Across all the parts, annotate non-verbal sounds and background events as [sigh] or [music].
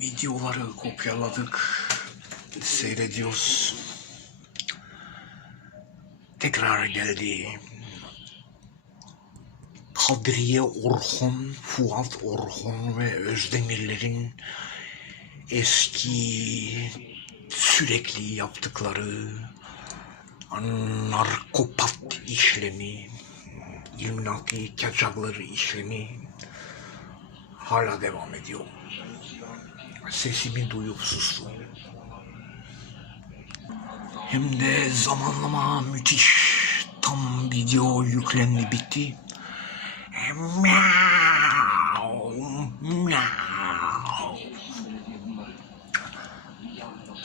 videoları kopyaladık. Seyrediyoruz. Tekrar geldi. Kadriye Orhun, Fuat Orhun ve Özdemirler'in eski sürekli yaptıkları narkopat işlemi, İlluminati kaçakları işlemi hala devam ediyor. Sesimi duyup sustu. Hem de zamanlama müthiş. Tam video yüklendi bitti. Miau, miau.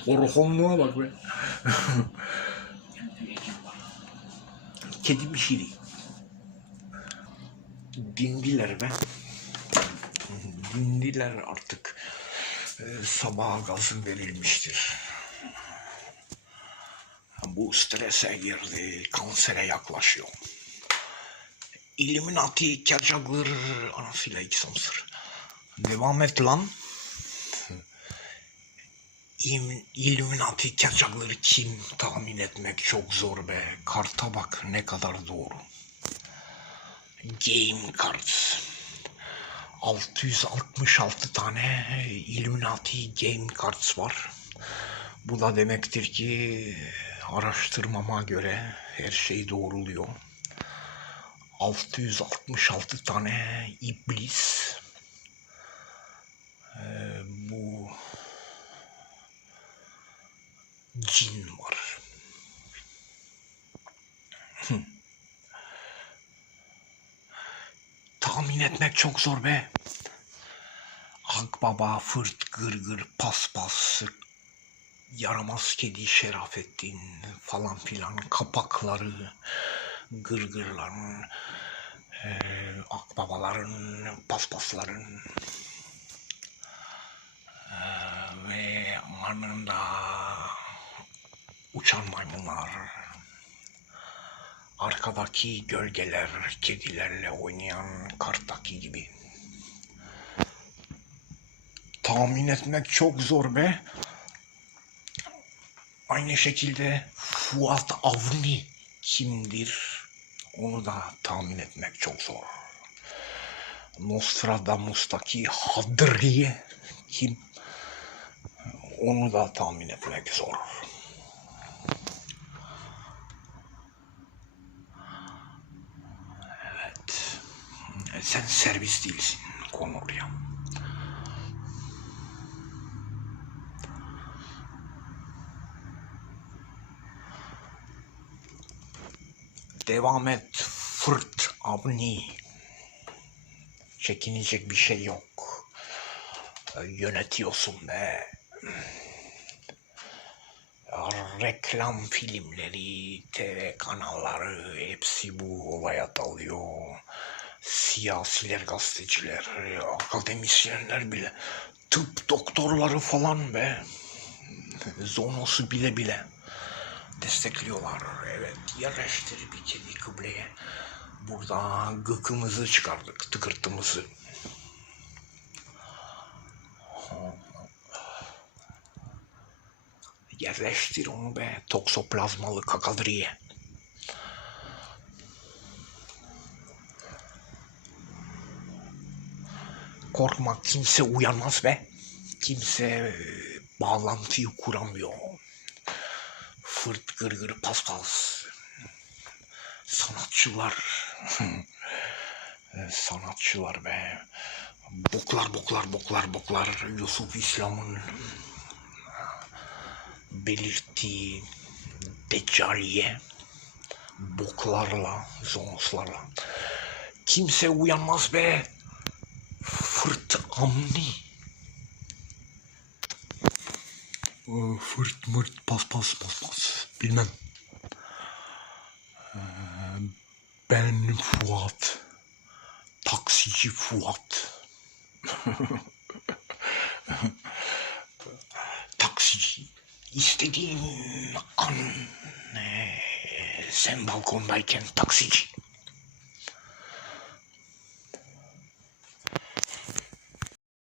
Horhonluğa bak be. Kedi bir şey değil. Dindiler be. Dindiler artık. Ee, sabaha gazı verilmiştir. Bu strese girdi, kansere yaklaşıyor. Illuminati kaçaklar anasıyla iki samsır. Devam et lan. Illuminati kaçakları kim tahmin etmek çok zor be. Karta bak ne kadar doğru. Game Cards. 666 tane Illuminati Game Cards var. Bu da demektir ki araştırmama göre her şey doğruluyor. 666 tane iblis. Ee, bu cin var. Tahmin etmek çok zor be. Akbaba, fırt, gırgır, paspas, yaramaz kedi Şerafettin falan filan kapakları, gırgırların, eee akbabaların, paspasların eee, ve anında uçan maymunlar, arkadaki gölgeler kedilerle oynayan karttaki gibi. Tahmin etmek çok zor be. Aynı şekilde Fuat Avni kimdir? Onu da tahmin etmek çok zor. Nostradamus'taki Hadriye kim? Onu da tahmin etmek zor. Sen servis değilsin. Konu oraya. Devam et. Fırt Avni. Çekinecek bir şey yok. Ee, Yönetiyorsun be. Reklam filmleri, TV kanalları hepsi bu olaya dalıyor. Siyasiler, gazeteciler, akademisyenler bile, tıp doktorları falan be. Zonosu bile bile destekliyorlar. Evet yerleştir bir kedi kıbleye. Burada gıkımızı çıkardık, tıkırtımızı. Yerleştir onu be, toksoplazmalı kakadriye. Korkma kimse uyanmaz be. Kimse e, bağlantıyı kuramıyor. Fırt gırgır pas pas. Sanatçılar. [laughs] Sanatçılar be. Boklar boklar boklar boklar. Yusuf İslam'ın belirttiği deccaliye boklarla, zonoslarla. Kimse uyanmaz be. Fırt amni. Ee, Fırt mırt pas pas pas pas. Bilmem. Ee, Ben Fuat. Taksici Fuat. [laughs] Taksici. İstediğin an ee, sen balkondayken taksici.